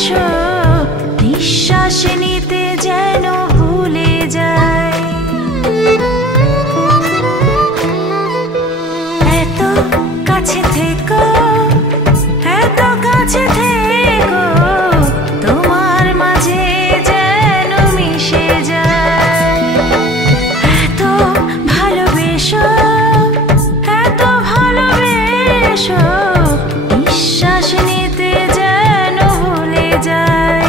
এসো নিঃশ্বাস নিতে যেন ভুলে যায়। এত কাছে থেকো, এত কাছে থেকো, তোমার মাঝে যেন মিশে যায়। এত ভালোবেসো, এত ভালোবেসো, নিঃশ্বাস নিতে যেন ভুলে যায়।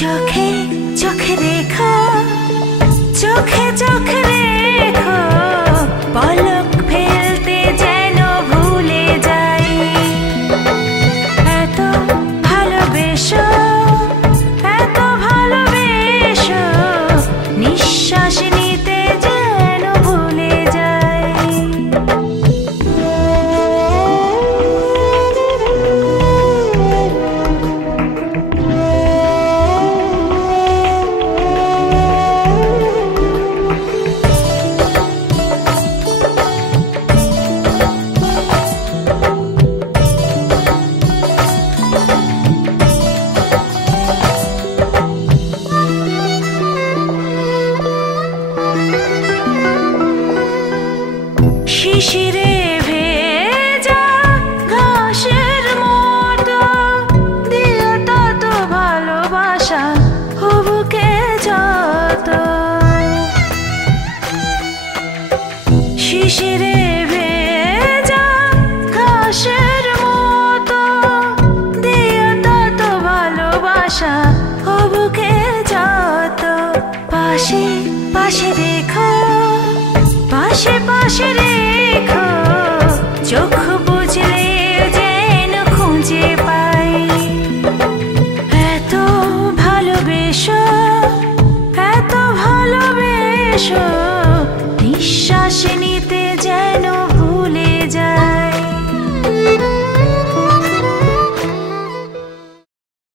চোখে চোখে রেখো, চোখে চোখে রেখো, পলক ফেলতে যেন ভুলে যাই। এত ভালোবেসো, এত ভালোবেসো, নিঃশ্বাস নিতে যেন ভুলে যাই। শিশিরে ভেজা ঘাসের মতো দিও তত ভালোবাসা বুকে যত। শিশিরে ভেজা ঘাসের মতো দিও তত ভালোবাসা বুকে যত। পাশে পাশে রেখো, পাশে পাশে রেখো, চোখ বুঝলে যেন খুঁজে পাই। এত ভালোবেসো, এত ভালোবেসো,